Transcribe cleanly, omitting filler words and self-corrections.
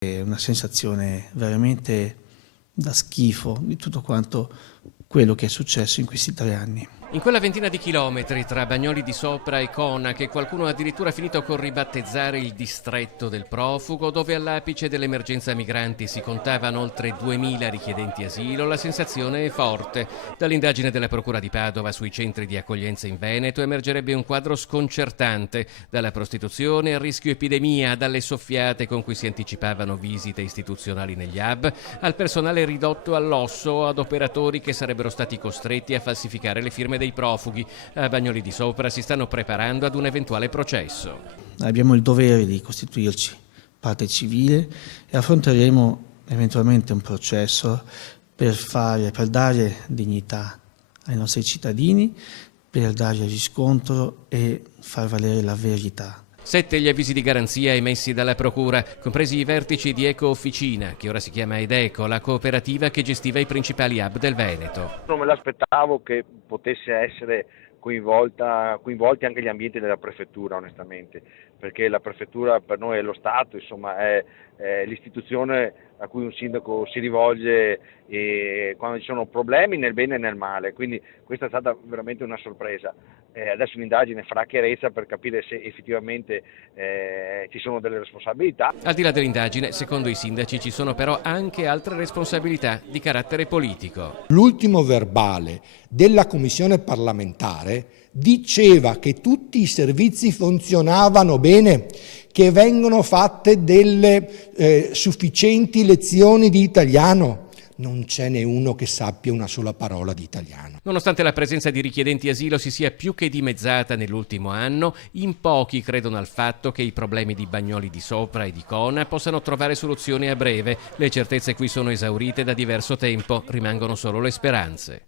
È una sensazione veramente da schifo di tutto quanto quello che è successo in questi 3 anni. In quella ventina di chilometri tra Bagnoli di Sopra e Cona, che qualcuno ha addirittura finito con ribattezzare il distretto del profugo, dove all'apice dell'emergenza migranti si contavano oltre 2000 richiedenti asilo, la sensazione è forte. Dall'indagine della Procura di Padova sui centri di accoglienza in Veneto emergerebbe un quadro sconcertante, dalla prostituzione al rischio epidemia, dalle soffiate con cui si anticipavano visite istituzionali negli hub, al personale ridotto all'osso, ad operatori che sarebbero stati costretti a falsificare le firme dei profughi. A Bagnoli di Sopra si stanno preparando ad un eventuale processo. Abbiamo il dovere di costituirci parte civile e affronteremo eventualmente un processo per dare dignità ai nostri cittadini, per dare riscontro e far valere la verità. 7 gli avvisi di garanzia emessi dalla Procura, compresi i vertici di Eco Officina, che ora si chiama Edeco, la cooperativa che gestiva i principali hub del Veneto. Non me l'aspettavo che potesse essere coinvolti anche gli ambienti della prefettura, onestamente, perché la prefettura per noi è lo Stato, insomma è l'istituzione a cui un sindaco si rivolge quando ci sono problemi nel bene e nel male, quindi questa è stata veramente una sorpresa. Adesso l'indagine farà chiarezza per capire se effettivamente ci sono delle responsabilità. Al di là dell'indagine, secondo i sindaci ci sono però anche altre responsabilità di carattere politico. L'ultimo verbale della commissione parlamentare diceva che tutti i servizi funzionavano bene, che vengono fatte delle sufficienti lezioni di italiano. Non ce n'è uno che sappia una sola parola di italiano. Nonostante la presenza di richiedenti asilo si sia più che dimezzata nell'ultimo anno, in pochi credono al fatto che i problemi di Bagnoli di Sopra e di Cona possano trovare soluzioni a breve. Le certezze qui sono esaurite da diverso tempo, rimangono solo le speranze.